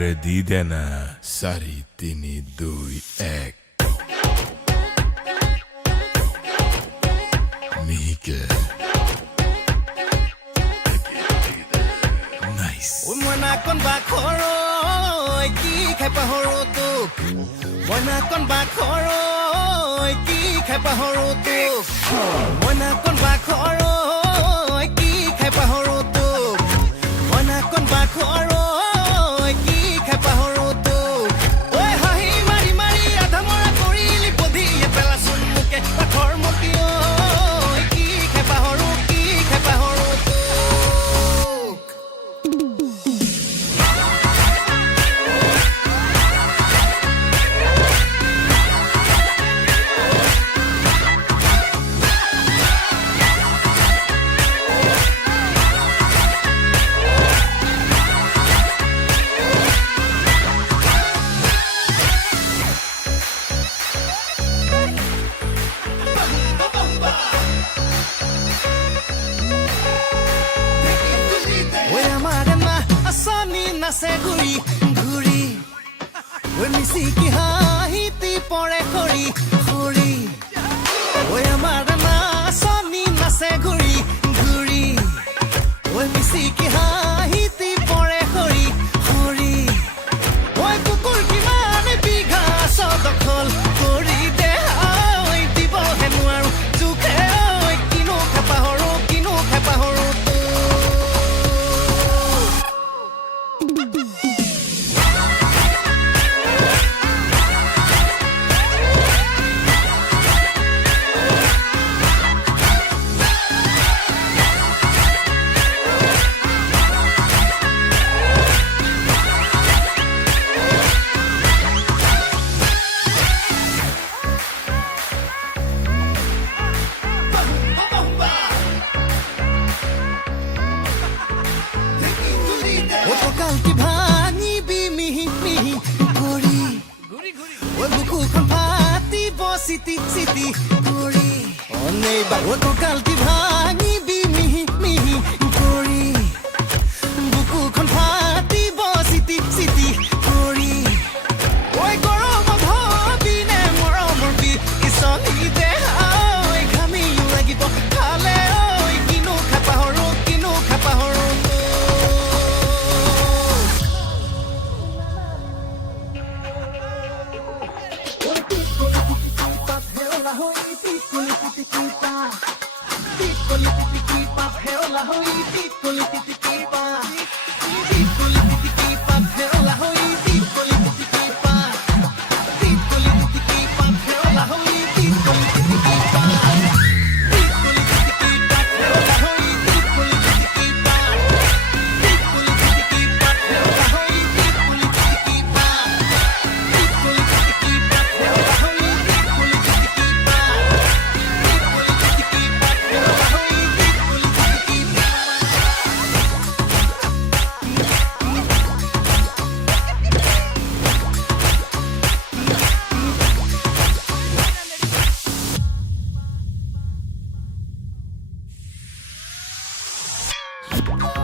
আরে দি দে না 4 3 2 1 মিহিকে নাইস মনা কোন বাখৰো কি খাই পাহৰো তোক মনা কোন বাখৰো কি খাই পাহৰো তোক মনা কোন বাখৰো কি খাই পাহৰো তোক মনা কোন বাখৰো কি খাই পাহৰো তোক ঐ হাঁহি মাৰি মাৰি আধা মৰা কৰিলি বধিয়ে পেলাচোন মোকে পাথৰ মতি কি খাই পাহৰো তোক Nase guri guri we misiki hahiti pore khori khori we amar na soni nase guri guri we misiki hahiti pore khori khori oi kukur ki mane bigha sodokhol kori de oi dibo henuaru jukhe oi kino khapahoro Kalki bhani bi mihi mihi gori gori gori o buku khon phati bo siti siti gori onei ba o kalki bhani bi mihi mihi gori buku khon phati bo siti siti gori oi goro bhabi ne moromor bi isoni de oi khami lagibo khale oi kinu khapahoro You